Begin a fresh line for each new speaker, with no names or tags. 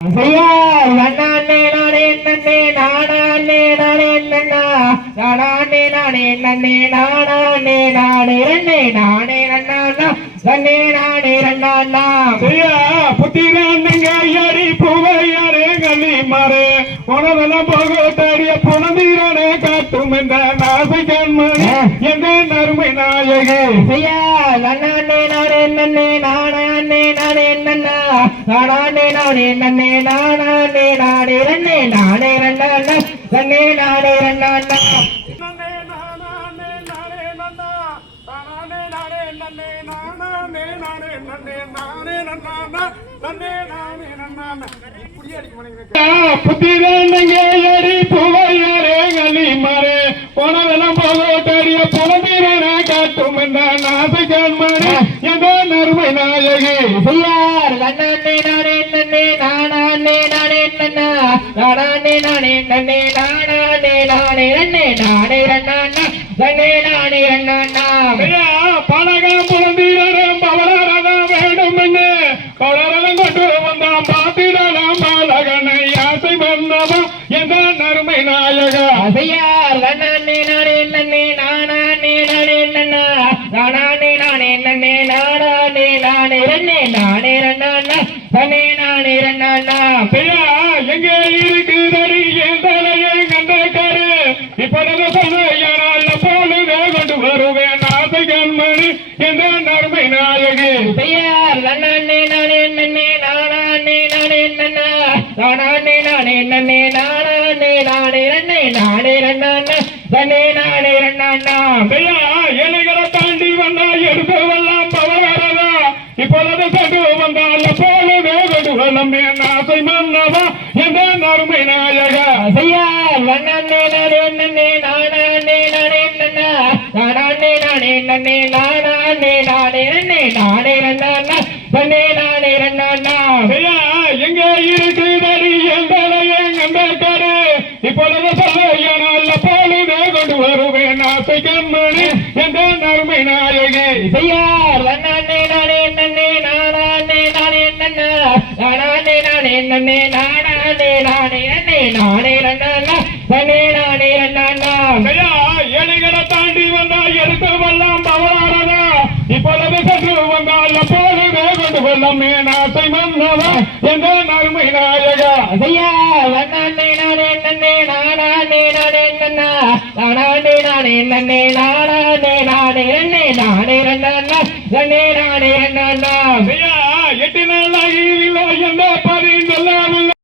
ஐயா நானே நானே நன்னே நானே நானே நன்னா நானே நானே நன்னே நானே நானே நன்னே நானே நன்னா நன்னே நானே நன்னா
ஐயா புத்திரன்னங்க யாரி பூவையாரே கள்ளி மாறே உணவெல்லாம் போக தேடிய புனந்தீரனே காட்டும் என்ற நாசை கண்மணி எங்க நறுமை நாயகே
ஐயா நானே நானே நன்னே நானே நானே நன்னா நானே நானே நன்னே நானே நானே நன்னே நானே நன்னா நன்னே நானே நன்னா
புத்திரன்னங்க ஏறி பூவையாரே கள்ளி மாறே உணவெல்லாம் போக தேடிய புனந்தீரனே காட்டும் என்ற நாசை கண்மணி எங்க நறுமை நாயகே
ஐயார் நானே நானே நன்னே நானே நானே நன்னா நானே நானே நன்னே நானே நானே நன்னே நானே நன்னா நன்னே நானே நன்னா
ஐயா பணகம் புலந்தீரனம் பவளரதம் வேண்டும் என்று பவளரதம் கொண்டு வந்தான் பாத்திரலாம் பாலகனை ஆசை வந்தவன் எந்த நறுமை நாயகா
ஐயார் நானே நானே நன்னே நானே நானே நன்னா நானே நானே நன்னே நானே நானே நன்னே நானே நன்னா நன்னே நானே நன்னா
ஐயா எங்கே இருக்குதடி என் தலையை கண்ட கரு இப்பொழுது சொல்லையானால் போலுவே கொண்டு வருவேன் ஆசை கண்மணி எந்த நறுமை நாயகி
ஐயார் நானே நானே நன்னே நானே நானே நன்னா நானே நானே நன்னே நானே நானே நன்னே நானே நன்னா நன்னே நானே நன்னா
ஐயா எலிகளை தாண்டி வந்தா எடுத்து வரலாம் பவரதா இப்பொழுது சென்று வந்தால் போலுவே கொண்டு வரலாம் என் ஆசை மன்னவா எந்த நறுமை நாயகா
ஐயார் நானே நானே நன்னே நானே நானே நன்னா நானே நானே நன்னே நானே நானே நன்னே நானே நன்னா நன்னே நானே நன்னா
ஐயா எங்கே இருக்குதடி என் தலையை கண்ட கரு இப்பொழுது சொல்லையானால் போலுவே கொண்டு வருவேன் ஆசை கண்மணி எந்த நறுமை நாயகி
ஐயார் நானே நானே நன்னே நானே நானே நன்னா நானே நானே நன்னே நானே நானே நன்னே நானே நன்னா நன்னே நானே நன்னா
ஐயா எலிகளை தாண்டி வந்தா எடுத்து வரலாம் பவளாரதா இப்பொழுது சென்று வந்தால் போலுவே கொண்டு வரலாம் என் ஆசை மன்னவா எந்த நறுமை நாயகா
ஐயார் நானே நானே நன்னே நானே நானே நன்னா நானே நானே நன்னே நானே நானே நன்னே நானே நன்னா நன்னே நானே